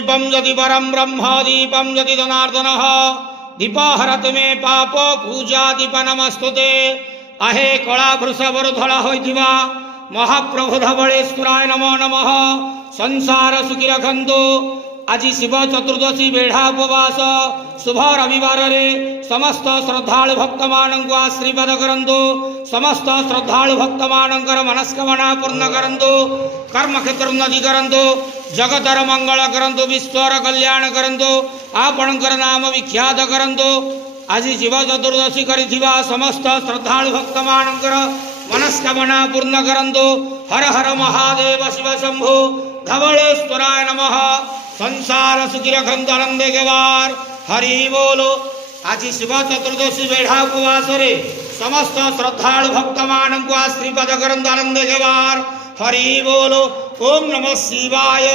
दीपम यदि वरम ब्रह्म दीपम यदि जनार्दन दीपहरत मे पाप पूजा दीप नमस्तुते आहे कला वृषभर धड़ा होइथिबा महाप्रभु धवलेश्वराय नमो नमः संसार सुखी रखंतु। आज शिव चतुर्दशी बेढ़ा उपवास शुभ रविवार रे समस्त श्रद्धालु भक्त मानक आशीर्वाद करंतु। समस्त श्रद्धालु भक्त मानकर मनस्कामना पूर्ण करंतु। कर्म क्षेत्र उन्नति करंतु। जगतर मंगल करंतु। विश्वर कल्याण करंतु। आपणकर नाम विख्यात करंतु। आज शिव चतुर्दशी करिथिबा समस्त श्रद्धालु भक्त मानकर मनस्कामना पूर्ण करंतु। हर हर महादेव शिव शंभु धवलेश्वराय नमः संसार सुखी रखंतु आनंदे के वार हरि बोलो। आज शिव चतुर्दशी बेढ़ा उपवास रे समस्त श्रद्धालु भक्त मानक आशीर्वाद करंतु आनंदे के वार हरि बोलो। ओम नमः शिवाय।